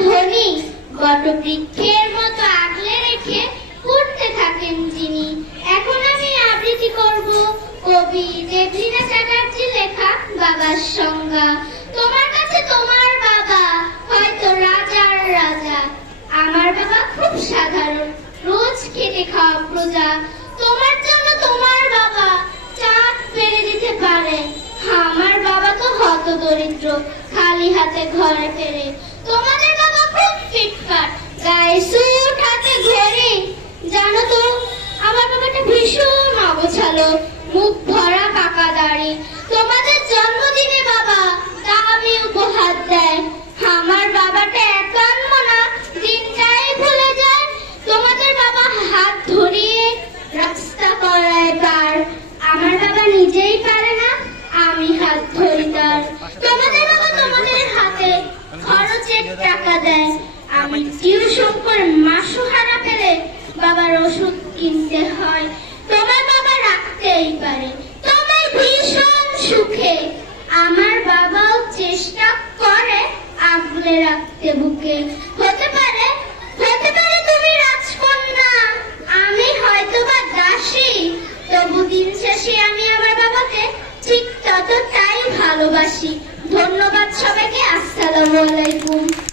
ধনী বটবৃক্ষের মতো আগলে রেখে পড়তে থাকেন যিনি এখন আমি আবৃত্তি করব কবি দেবলীনা চ্যাটার্জি লেখা বাবার সংজ্ঞা। তোমার কাছে তোমার বাবা, হয়তো রাজার রাজা। আমার বাবা খুব সাধারণ, রোজ খেটে খাওয়া প্রজা। তোমার জন্য তোমার বাবা চাঁদ পেরে দিতে পারে। আমার বাবা তো হত দরিদ্র খালি হাতে ঘরে ফেরে হাত ধরিয়ে রাস্তা করায় পার আমার বাবা নিজেই পারে না, আমি হাত ধরি তার। তোমাদের হাতে খরচের টাকা দেয় আমি টিউশন করে মাসুহারা পেলে বাবার ওষুধ কিনতে হয়। তোমার বাবা রাখতেই পারে। তোমার ভীষণ সুখে। আমার বাবাও চেষ্টা করে আগলে রাখতে বুকে। হতে পারে হতে পারে তুমি রাজকন্যা। আমি হয়তো বা দাসী, তবু দিন শেষে আমি আমার বাবাকে ঠিক ততটাই ভালোবাসি। ধন্যবাদ সবাইকে, আসসালামু আলাইকুম।